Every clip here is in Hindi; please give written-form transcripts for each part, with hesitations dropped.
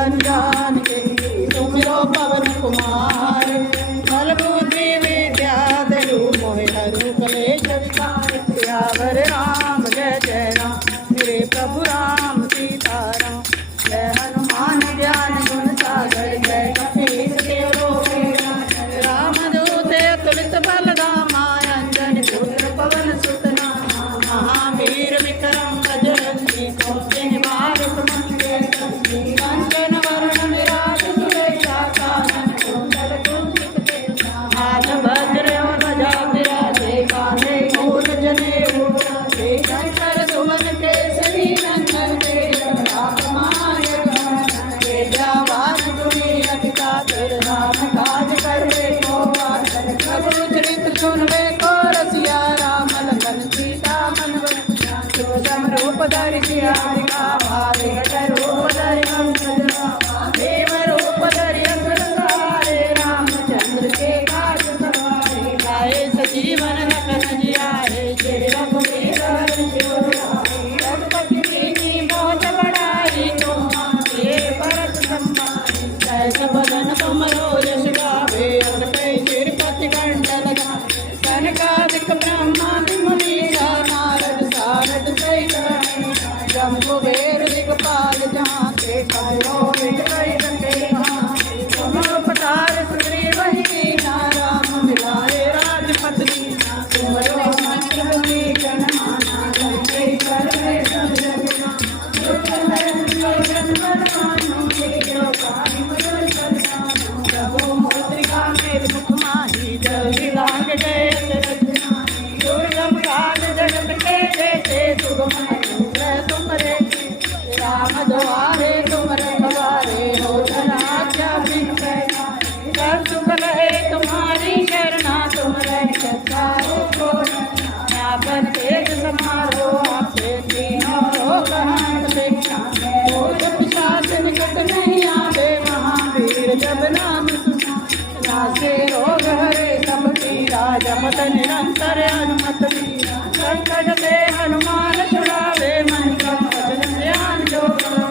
अनजान के सुमिरो पवन कुमार। बल बुद्धि विद्या दरु मोहि हरु कलेश विकार। सियावर राम जय जय राम मेरे प्रभु राम सीताराम। जय हनुमान ज्ञान गुण सागर जय कपीस तिहुँ लोक उजागर। रामदूत अतुलित बल धामा अंजनी पुत्र पवन सुत नामा। महावीर विक्रम बजरंगी कुमति निवार सुमति कंचन वरण विराज सुबेसा। कानन कुंडल कुंचित केसा। हाथ वज्र और ध्वजा विराजे कांधे मूल जनेऊ राजे। शंकर सुमन केसरी नंदन तेज प्रभात तुम्हें अधिका तेरे नाम काज करवे को आदर। प्रभु चरित सुनवे को रसिया राम लखन सीता मन बसिया। सम रूप धरि सियारि भावे रूप धरि हंस देव रूप धरि असुर सहारे। रामचंद्र के काज सवारे गाये सजीवन लखन जियारे। श्री रघुवीर हरि सिर लाए रघुपति कीन्ही बहुत बड़ाई। तुम ये भरत संभाले जैसे बदन तुमरो यश गावे। अस कई सिरपति कंठ लगावे सनकादिक ब्रह्मादि मुनीसा। नारद सारद सहित जम कुबेर दिक्पाल जाते कहो विद कई सके कहाते। तुम उपकार सुग्रीव कीन्हा राम मिलाए राजपद दीन्हा। तुमरो मंत्र बुद्धि जन माना जय सर्वे सब जग प्रभु मुद्रिका मेरे मुख माही। जल्दी लाग गए दुर्गम काल जगत के जेते। सुगम अनुग्रह तुमरे राम द्वारे तुम रखवारे। हो धनाज्ञा बिनु पैसारे कर सुख रहे तुम्हारी शरणा। तुम रक्षारो को पर तेज समारो आपसे तीनों लोक हाथ देखा। भूत पिशाच निकट नहीं आवे महावीर जब नाम सुना। नासे रोग हरे सब पीरा जपत निरंतर हनुमत वीरा। संकट से हनुमान छुड़ावे मन क्रम वचन ध्यान जो करो।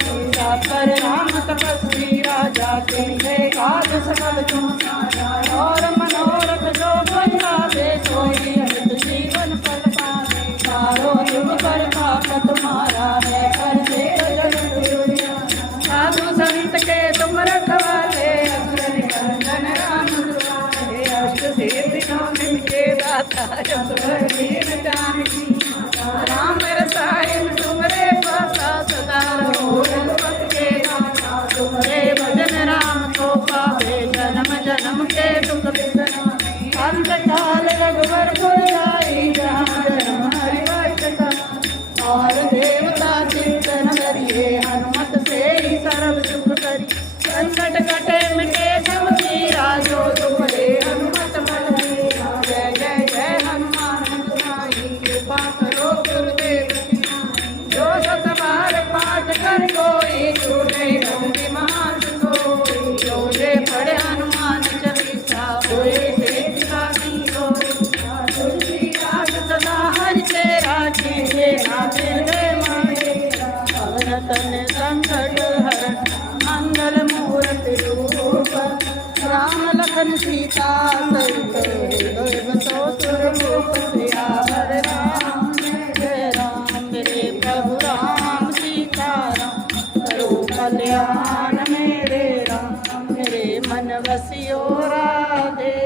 पर राम तपस्वी राजा तिनके काज सकल तुम साजा। और मनोरथ जो कोई लावे सोई अमित जीवन फल पावे। चारों युग पर ताप तुम्हारा है कर दे जगत उजियारा। साधु संत के तुम रखवाले असुर निकंदन राम दुलारे। अष्ट सिद्धि नौ निधि दाता असुर दीन जानकी माता। राम रसायन तुमरे पासा सदा रहो रघुपति के दाता। तुमरे भजन राम को पावे जन्म जन्म के दुख बिसरावे। अंत काल रघुवर पुर जाई जहाँ जन्म हरि भक्त कहाई। और देवता चिंतन करिए हनुमत से ही सर्व सुख करी। संकट कटे मिटे सब पीरा जो तुमरे हनुमत बल बीरा। जय जय जय हनुमान गोसाई कृपा करो गुरुदेव की नाई। जो सत बार पाठ कर कोई छूटे बंदी महान कोई। जो जे पढ़े हनुमान चालीसा होए सिद्धि साखी होए। तुलसीदास सदा हरि तेरा कीजे नाथे माहेरा। पवन तन संकट हरण मंगल मूर्ति रूप। राम लखन सीता सहित हृदय बसो सुरभूप। सियावर राम जय राम मेरे प्रभु राम सीताराम। करो कल्याण मेरे राम मेरे मन बसियो राधे।